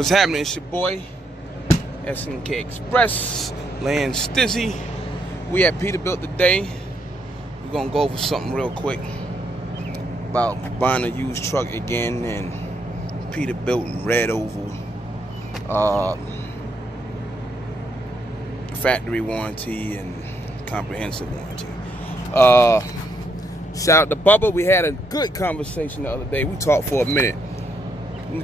What's happening? It's your boy, SNK Express, Land Stizzy. We at Peterbilt today. We're gonna go over something real quick about buying a used truck again, and Peterbilt and red oval, factory warranty and comprehensive warranty. Shout out to Bubba. We had a good conversation the other day. We talked for a minute.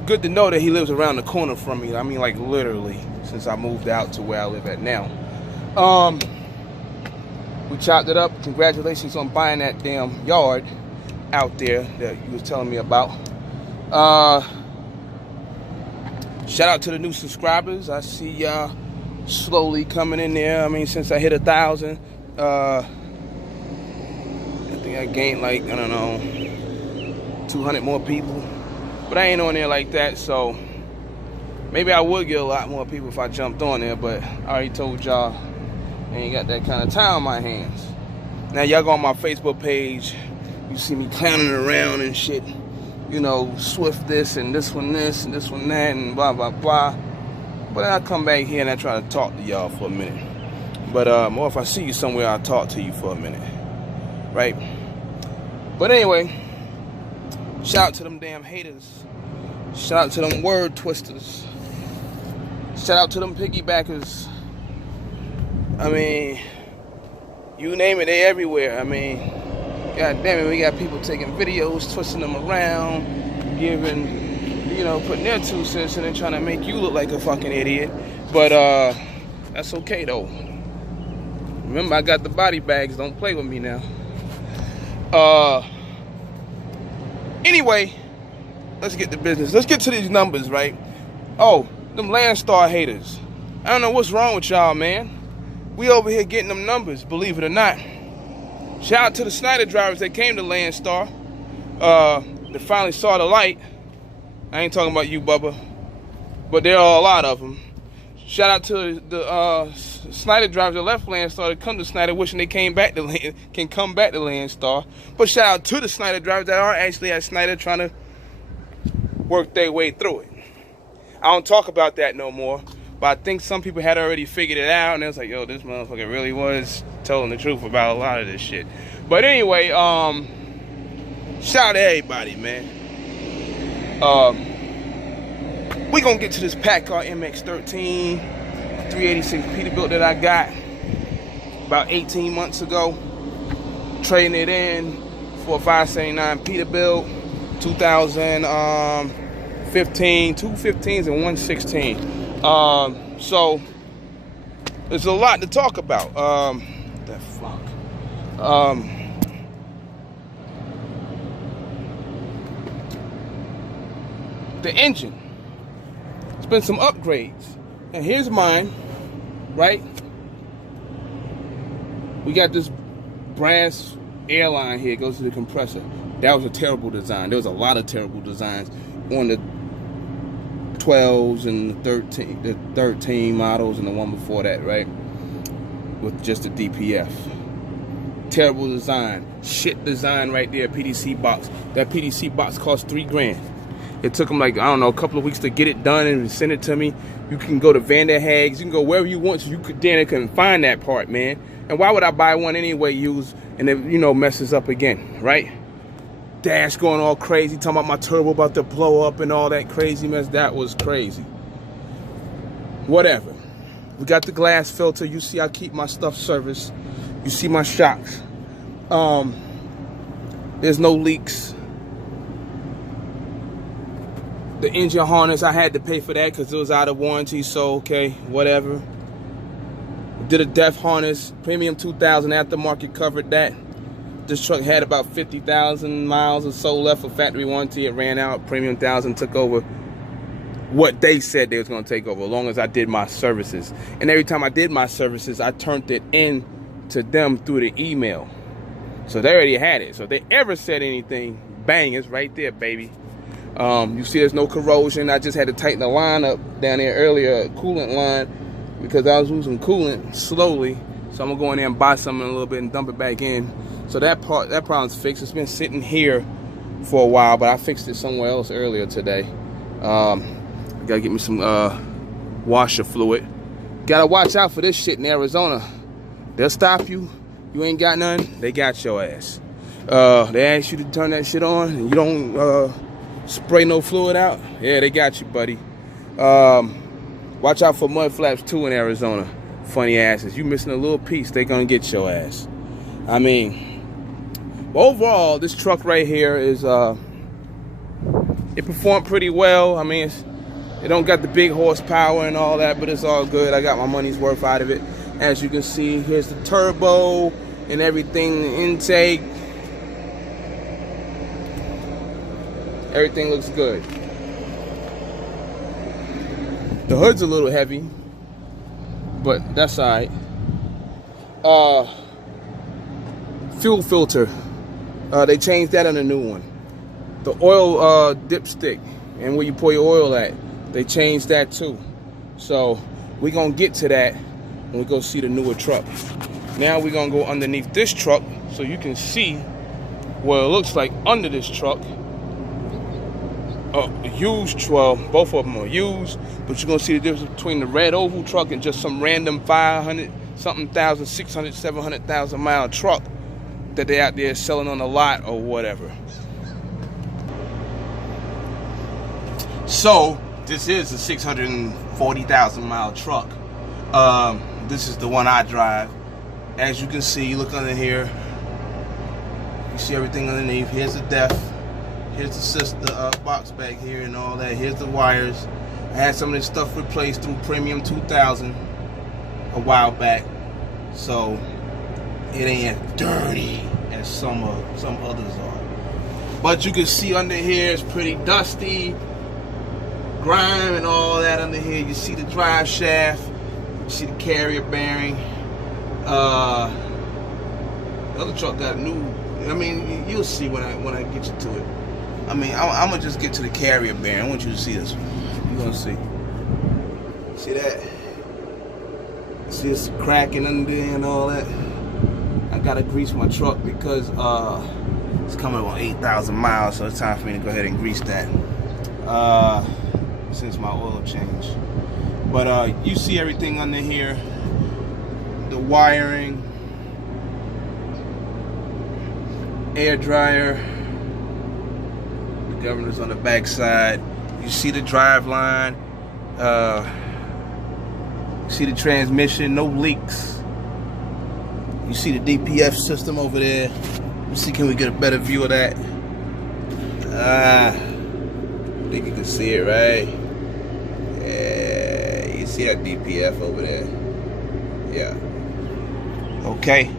Good to know that he lives around the corner from me. I mean, like literally, since I moved out to where I live at now. We chopped it up. Congratulations on buying that damn yard out there that you was telling me about. Shout out to the new subscribers. I see y'all slowly coming in there. I mean, since I hit 1,000, I think I gained like, I don't know, 200 more people. But I ain't on there like that, so maybe I would get a lot more people if I jumped on there, but I already told y'all I ain't got that kind of time on my hands. Now y'all go on my Facebook page, you see me clowning around and shit, you know, Swift this and this one this and this one that and blah blah blah. But then I come back here and I try to talk to y'all for a minute. But or if I see you somewhere, I'll talk to you for a minute, right? But anyway, shout out to them damn haters. Shout out to them word twisters. Shout out to them piggybackers. I mean, you name it, they everywhere. I mean, god damn it, we got people taking videos, twisting them around, giving, you know, putting their 2 cents in and trying to make you look like a fucking idiot. But that's okay though. Remember, I got the body bags. Don't play with me now. Anyway, let's get to business. Let's get to these numbers, right? Oh, them Landstar haters. I don't know what's wrong with y'all, man. We over here getting them numbers, believe it or not. Shout out to the Snyder drivers that came to Landstar. That finally saw the light. I ain't talking about you, Bubba. But there are a lot of them. Shout out to the Snyder drivers that left Landstar to come to Snyder, wishing they can come back to Landstar. But shout out to the Snyder drivers that are actually at Snyder trying to work their way through it. I don't talk about that no more, but I think some people had already figured it out, and it was like, yo, this motherfucker really was telling the truth about a lot of this shit. But anyway, shout out to everybody, man. We gonna get to this Packard MX-13 386 Peterbilt that I got about 18 months ago. Trading it in for a 579 Peterbilt, 2015, 2 15s and 116. So there's a lot to talk about. The fuck. The engine. It's been some upgrades. And here's mine, right? We got this brass airline here. It goes to the compressor. That was a terrible design. There was a lot of terrible designs on the 12s and the 13 models and the one before that, right? With just the DPF. Terrible design. Shit design right there, PDC box. That PDC box cost $3 grand. It took them like, I don't know, a couple of weeks to get it done and send it to me. You can go to Vanderhags, you can go wherever you want, so you could then couldn't find that part, man. And why would I buy one anyway used and it, you know, messes up again, right? Dash going all crazy, talking about my turbo about to blow up and all that crazy mess. That was crazy. Whatever. We got the glass filter. You see I keep my stuff serviced. You see my shocks. There's no leaks. The engine harness, I had to pay for that because it was out of warranty, so okay, whatever. Did a def harness, premium 2000 aftermarket covered that. This truck had about 50,000 miles or so left for factory warranty. It ran out. Premium 1000 took over what they said they was going to take over, as long as I did my services. And every time I did my services, I turned it in to them through the email. So they already had it. So if they ever said anything, bang, it's right there, baby. You see there's no corrosion. I just had to tighten the line up down there earlier, coolant line, because I was losing coolant slowly. So I'm gonna go in there and buy something in a little bit and dump it back in. So that problem's fixed. It's been sitting here for a while, but I fixed it somewhere else earlier today. Gotta get me some washer fluid. Gotta watch out for this shit in Arizona. They'll stop you. You ain't got none, they got your ass. They ask you to turn that shit on and you don't spray no fluid out. Yeah, they got you, buddy. Watch out for mud flaps too in Arizona. Funny asses. You missing a little piece, they gonna get your ass. I mean, overall, this truck right here is it performed pretty well. I mean, it don't got the big horsepower and all that, but it's all good. I got my money's worth out of it. As you can see, here's the turbo and everything, the intake. Everything looks good. The hood's a little heavy, but that's all right. Fuel filter, they changed that on the new one. The oil dipstick and where you pour your oil at, they changed that too. So we're gonna get to that when we go see the newer truck. Now we're gonna go underneath this truck so you can see what it looks like under this truck. Used, well, both of them are used, but you're gonna see the difference between the red oval truck and just some random 500 something thousand, 600, 700,000 mile truck that they out there selling on the lot or whatever. So this is a 640,000 mile truck. This is the one I drive. As you can see, you look under here, you see everything underneath. Here's the def, here's the box back here and all that. Here's the wires. I had some of this stuff replaced through Premium 2000 a while back, so it ain't as dirty as some others are. But you can see under here it's pretty dusty, grime and all that under here. You see the drive shaft, you see the carrier bearing. The other truck got new. I mean, you'll see when I get you to it. I mean, I'm gonna just get to the carrier bearing. I want you to see this one. You're gonna see. See that? See it's cracking under there and all that. I gotta grease my truck because it's coming on 8,000 miles, so it's time for me to go ahead and grease that since my oil change. But you see everything under here, the wiring, air dryer, the governors on the back side. You see the drive line, you see the transmission, no leaks. You see the DPF system over there. Let's see, can we get a better view of that? I think you can see it, right? Yeah, you see that DPF over there. Yeah. Okay.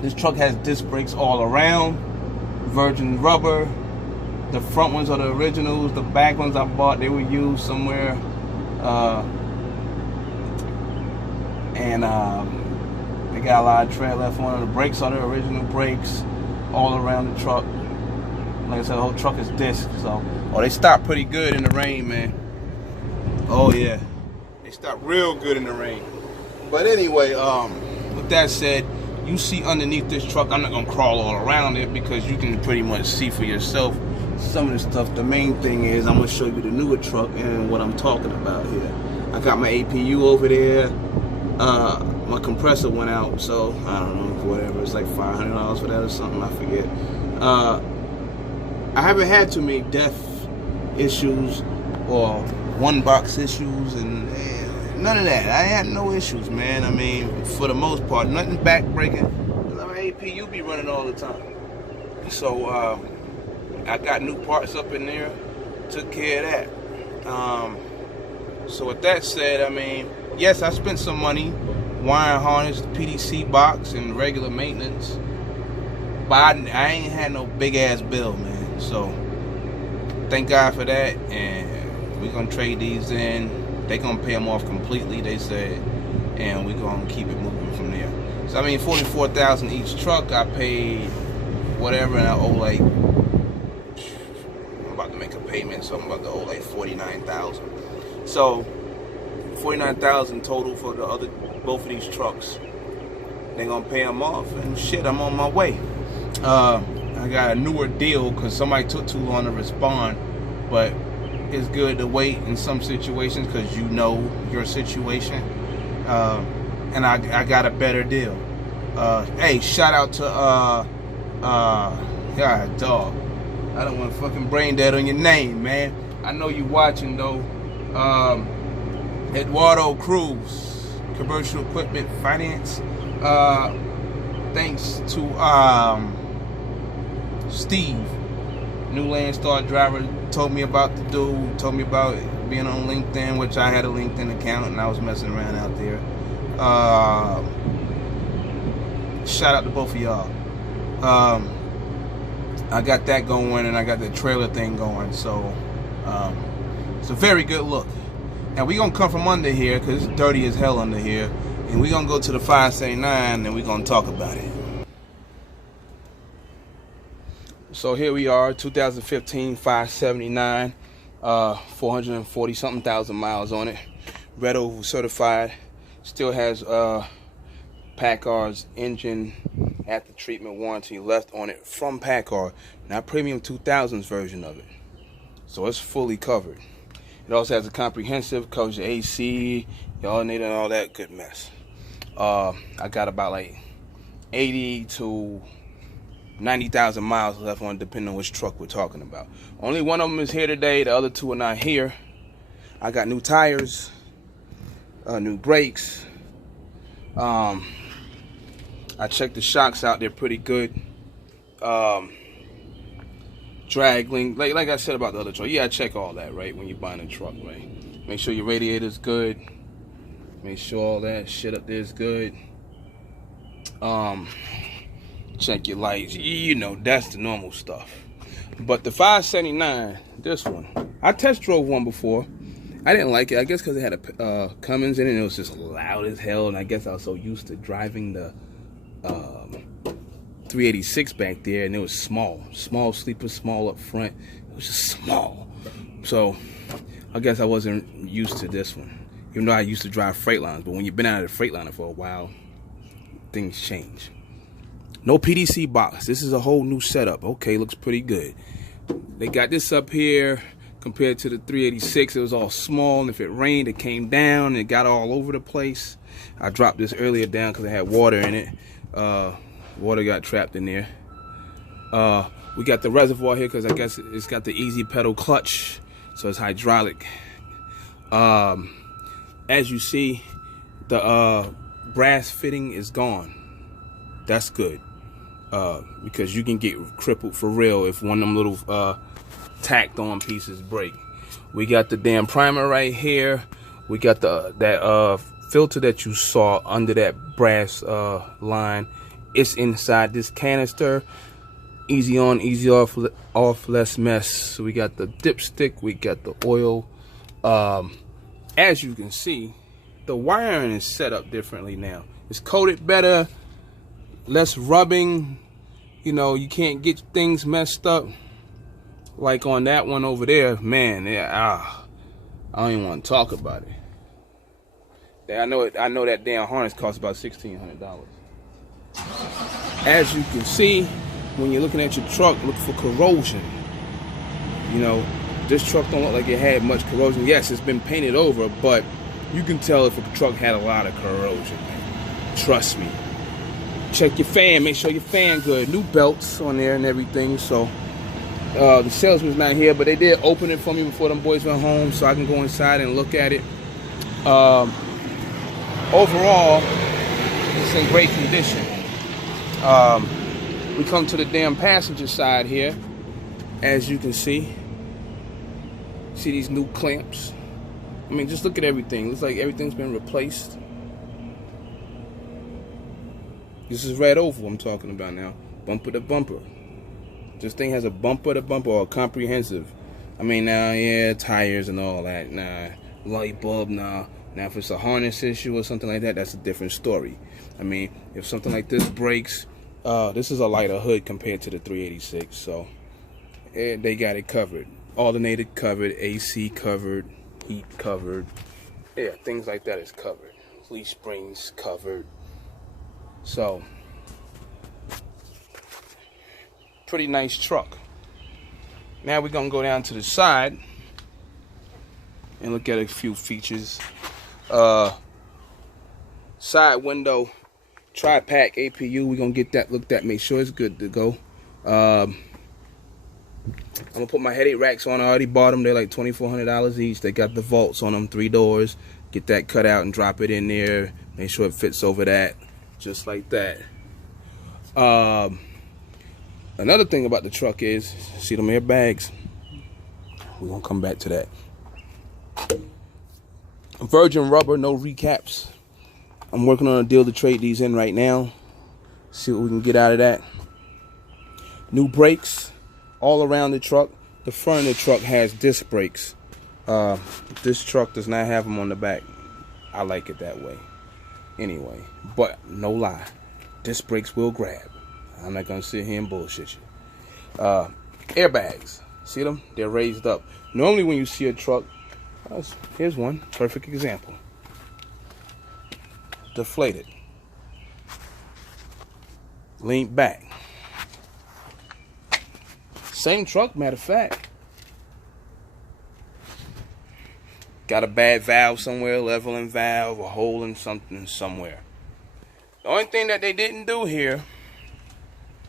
This truck has disc brakes all around, virgin rubber. The front ones are the originals. The back ones I bought, they were used somewhere. They got a lot of tread left on them. The brakes are the original brakes all around the truck. Like I said, the whole truck is disc. So, they stop pretty good in the rain, man. Oh yeah, they stop real good in the rain. But anyway, with that said, you see underneath this truck, I'm not gonna crawl all around it because you can pretty much see for yourself some of the stuff. The main thing is I'm gonna show you the newer truck and what I'm talking about here. I got my APU over there. My compressor went out, so I don't know, whatever. It's like $500 for that or something, I forget. I haven't had too many def issues or one box issues and none of that. I had no issues, man. I mean, for the most part, nothing backbreaking. My APU be running all the time. So I got new parts up in there, took care of that. So with that said, I mean, yes, I spent some money, wire harness, PDC box, and regular maintenance. But I ain't had no big ass bill, man. So thank God for that, and we're gonna trade these in. They gonna pay them off completely, they said, and we're gonna keep it moving from there. So I mean, $44,000 each truck. I paid whatever, and I owe like, I'm about to make a payment, so I'm about to owe like $49,000. So $49,000 total for both of these trucks. They're gonna pay them off, and shit, I'm on my way. I got a newer deal because somebody took too long to respond, but it's good to wait in some situations because you know your situation. And I got a better deal. Hey, shout out to God, dog. I don't want to fucking brain dead on your name, man. I know you watching though. Eduardo Cruz, Commercial Equipment Finance. Thanks to Steve, new Landstar driver, told me about the dude, told me about being on LinkedIn, which I had a LinkedIn account and I was messing around out there. Shout out to both of y'all. I got that going and I got the trailer thing going, so it's a very good look. Now we gonna come from under here because it's dirty as hell under here, and we gonna go to the 579 and we gonna talk about it. So here we are, 2015 579, 440 something thousand miles on it, red oval certified, still has Paccar's engine after treatment warranty left on it from Paccar, not premium 2000s version of it, so it's fully covered. It also has a comprehensive, covers your AC, your alternator, and all that good mess. I got about like 80 to 90,000 miles left on it, depending on which truck we're talking about. Only one of them is here today, the other two are not here. I got new tires, new brakes. I checked the shocks out, they're pretty good. Drag link, like I said about the other truck, you gotta check all that, right, when you're buying a truck, right? Make sure your radiator's good, make sure all that shit up there is good. Check your lights, you know, that's the normal stuff. But the 579, this one, I test drove one before. I didn't like it, I guess because it had a Cummins in it and it was just loud as hell, and I guess I was so used to driving the 386 back there, and it was small sleeper, small up front. It was just small, so I guess I wasn't used to this one, even though I used to drive Freightlines. But when you've been out of the Freightliner for a while, things change. No PDC box, this is a whole new setup. Okay, looks pretty good. They got this up here compared to the 386. It was all small, and if it rained, it came down and it got all over the place. I dropped this earlier down because it had water in it. Water got trapped in there. We got the reservoir here because I guess it's got the easy pedal clutch, so it's hydraulic. As you see, the brass fitting is gone. That's good, because you can get crippled for real if one of them little tacked on pieces break. We got the damn primer right here. We got that filter that you saw under that brass line. It's inside this canister. Easy on, easy off, less mess. So we got the dipstick, we got the oil. As you can see, the wiring is set up differently now. It's coated better, less rubbing. You know, you can't get things messed up like on that one over there. Man, yeah, I don't even want to talk about it. I know that damn harness costs about $1,600. As you can see, when you're looking at your truck, look for corrosion. You know, this truck don't look like it had much corrosion. Yes, it's been painted over, but you can tell if a truck had a lot of corrosion, man. Trust me. Check your fan, make sure your fan good. New belts on there and everything. So the salesman's not here, but they did open it for me before them boys went home, so I can go inside and look at it. Overall, it's in great condition. We come to the damn passenger side here. As you can see these new clamps. I mean, just look at everything. Looks like everything's been replaced. This is red oval I'm talking about now. Bumper to bumper. This thing has a bumper to bumper or comprehensive. I mean, now, yeah, tires and all that. Nah, light bulb, nah. Now, if it's a harness issue or something like that, that's a different story. I mean, if something like this breaks, this is a lighter hood compared to the 386, so they got it covered. Alternator covered, AC covered, heat covered. Yeah, things like that is covered. Leaf springs covered. So, pretty nice truck. Now we're gonna go down to the side and look at a few features. Side window, tri-pack APU. We're gonna get that looked at, make sure it's good to go. I'm gonna put my headache racks on. I already bought them. They're like $2,400 each. They got the vaults on them, 3 doors. Get that cut out and drop it in there. Make sure it fits over that, just like that. Another thing about the truck is, see them airbags? We're gonna come back to that. Virgin rubber, no recaps. I'm working on a deal to trade these in right now. See what we can get out of that. New brakes all around the truck. The front of the truck has disc brakes. This truck does not have them on the back. I like it that way. Anyway, but no lie, disc brakes will grab. I'm not gonna sit here and bullshit you. Airbags, see them? They're raised up. Normally when you see a truck, here's one, perfect example. Deflated. Lean back. Same truck, matter of fact. Got a bad valve somewhere, leveling valve, a hole in something somewhere. The only thing that they didn't do here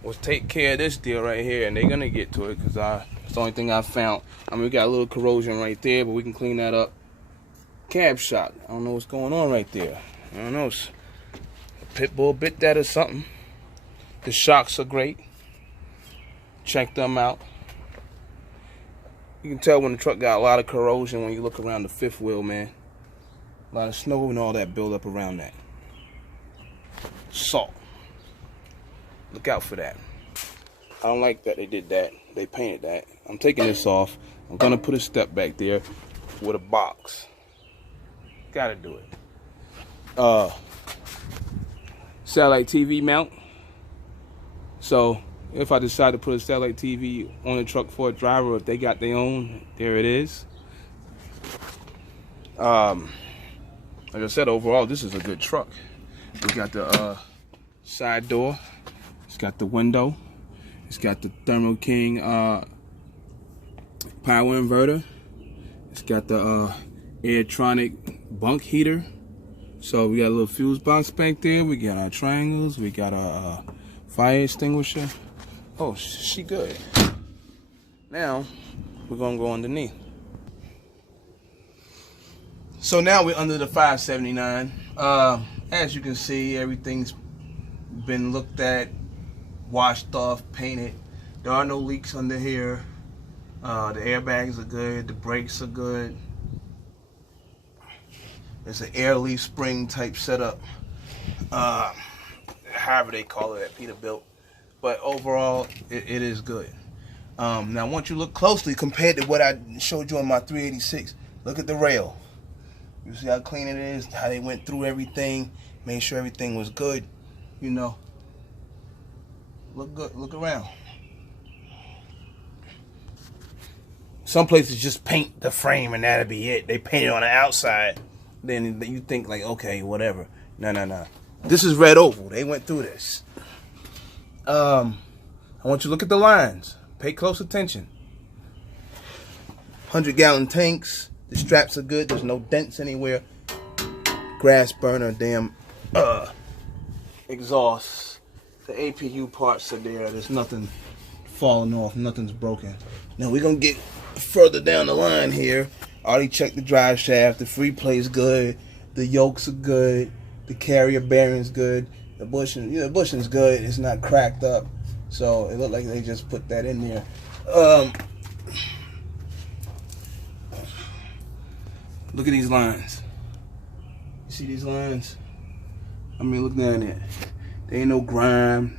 was take care of this deal right here, and they're gonna get to it because it's the only thing I found. I mean, we got a little corrosion right there, but we can clean that up. Cab shock. I don't know what's going on right there. I don't know. A pit bull bit that or something. The shocks are great. Check them out. You can tell when the truck got a lot of corrosion when you look around the fifth wheel, man. A lot of snow and all that build up around that. Salt. Look out for that. I don't like that they did that. They painted that. I'm taking this off. I'm gonna put a step back there with a box. Gotta do it. Satellite TV mount. So if I decide to put a satellite TV on the truck for a driver, if they got their own, there it is. Like I said, overall, this is a good truck. We got the side door. It's got the window. It's got the Thermo King power inverter. It's got the Airtronic bunk heater. So we got a little fuse box back there. We got our triangles. We got our fire extinguisher. Oh, she good. Now we're gonna go underneath. So now we're under the 579. As you can see, everything's been looked at, washed off, painted. There are no leaks under here. The airbags are good. The brakes are good. It's an air leaf spring type setup. However they call it at Peterbilt. But overall, it is good. Now, once you look closely compared to what I showed you on my 386, look at the rail. You see how clean it is, how they went through everything, made sure everything was good. You know, look good. Look around. Some places just paint the frame and that'll be it. They paint it on the outside. Then you think like, okay, whatever. No. This is red oval. They went through this. I want you to look at the lines. Pay close attention. 100-gallon tanks. The straps are good. There's no dents anywhere. Grass burner, damn exhaust. The APU parts are there. There's nothing falling off. Nothing's broken. Now we're gonna get further down the line here. Already checked the drive shaft. The free play's good. The yokes are good. The carrier bearing's good. The bushing, the bushing's good. It's not cracked up. So it looked like they just put that in there. Look at these lines. You see these lines? I mean, look down there. There ain't no grime.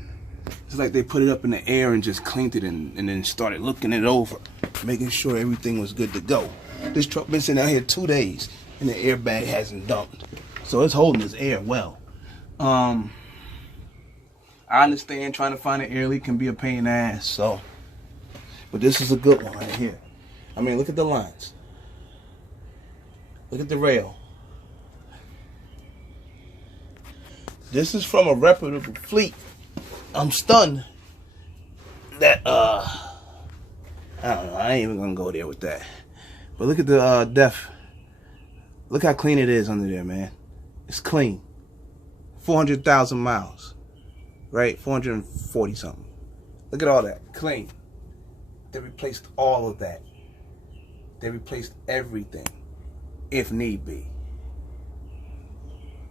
It's like they put it up in the air and just cleaned it and then started looking it over, making sure everything was good to go. This truck been sitting out here 2 days and the airbag hasn't dumped. So it's holding its air well. I understand trying to find an air leak can be a pain in the ass, so. But this is a good one right here. I mean, look at the lines. Look at the rail. This is from a reputable fleet. I'm stunned that, I don't know, I ain't even gonna go there with that. But look at the depth Look how clean it is under there, man. It's clean. 400,000 miles, right? 440 something. Look at all that, clean. They replaced all of that. They replaced everything, if need be.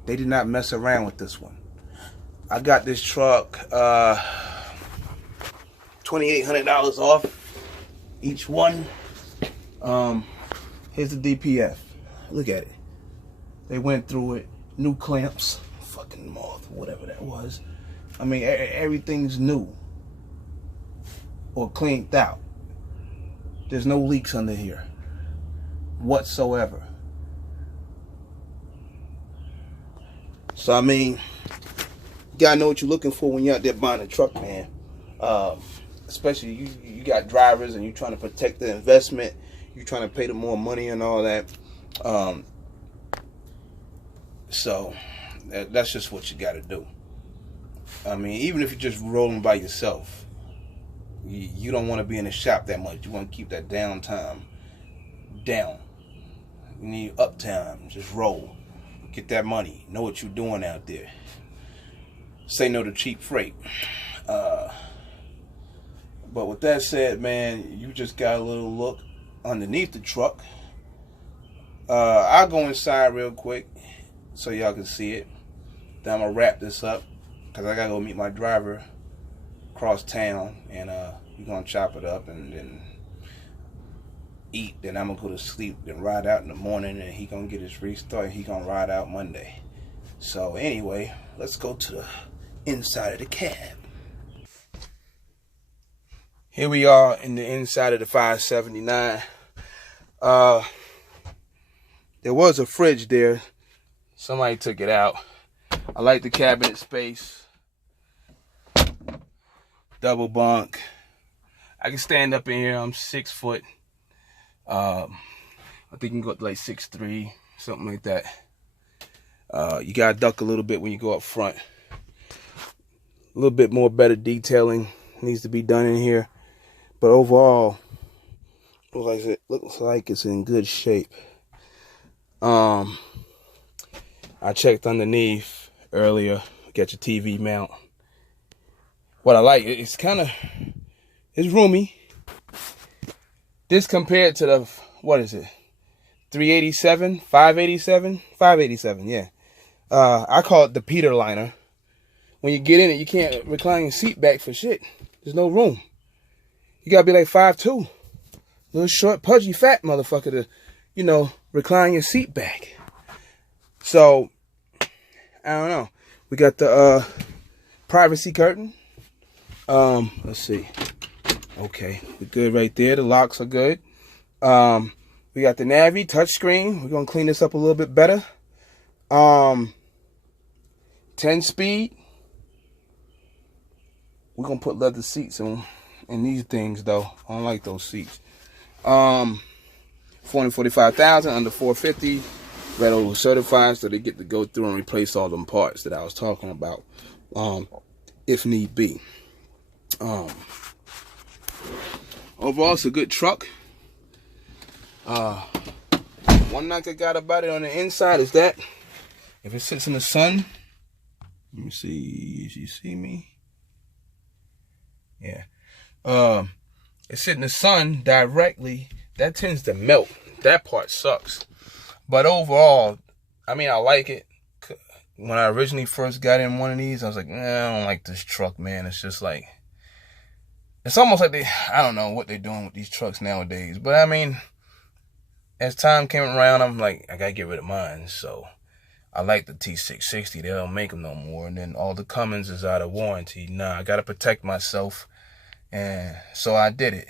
They did not mess around with this one. I got this truck $2,800 off each one. Here's the DPF. Look at it. They went through it. New clamps. Fucking moth, whatever that was. I mean, everything's new or cleaned out. There's no leaks under here whatsoever. So I mean, you gotta know what you're looking for when you're out there buying a truck, man. Especially you got drivers and you're trying to protect the investment. You're trying to pay them more money and all that. So that's just what you got to do. I mean, even if you're just rolling by yourself, you don't want to be in the shop that much. You want to keep that downtime down. You need uptime. Just roll. Get that money. Know what you're doing out there. Say no to cheap freight. But with that said, man, you just got a little look underneath the truck. I'll go inside real quick so y'all can see it. Then I'm gonna wrap this up because I gotta go meet my driver across town, and we're gonna chop it up and then eat. Then I'm gonna go to sleep, then ride out in the morning, and he gonna get his restart. He gonna ride out Monday. So anyway, let's go to the inside of the cab. Here we are in the inside of the 579. There was a fridge there. Somebody took it out. I like the cabinet space. Double bunk. I can stand up in here. I'm 6 foot. I think you can go up to like 6'3", something like that. You gotta duck a little bit when you go up front. A little bit more better detailing needs to be done in here. But overall, looks like it's in good shape. I checked underneath earlier. Got your TV mount. What I like, it's roomy. This compared to the, what is it? 387, 587, 587. Yeah. I call it the Peter liner. When you get in it, you can't recline your seat back for shit. There's no room. You gotta be like 5'2", little short, pudgy, fat motherfucker to, you know, recline your seat back. So, I don't know. We got the privacy curtain. Let's see. Okay, we're good right there. The locks are good. We got the Navi touchscreen. We're gonna clean this up a little bit better. 10-speed. We're gonna put leather seats in these things though. I don't like those seats. 445,000 under 450. Red Oval certified, so they get to go through and replace all them parts that I was talking about, if need be. Overall, it's a good truck. One knock I got about it on the inside is that if it sits in the sun, let me see if you see me. Yeah. It sit in the sun directly, that tends to melt. That part sucks. But overall, I mean, I like it. When I originally first got in one of these, I was like, nah, I don't like this truck, man. It's just like, it's almost like I don't know what they're doing with these trucks nowadays. But I mean, as time came around, I'm like, I gotta get rid of mine. So I like the T660. They don't make them no more. And then all the Cummins is out of warranty. Nah, I gotta protect myself. And so I did it.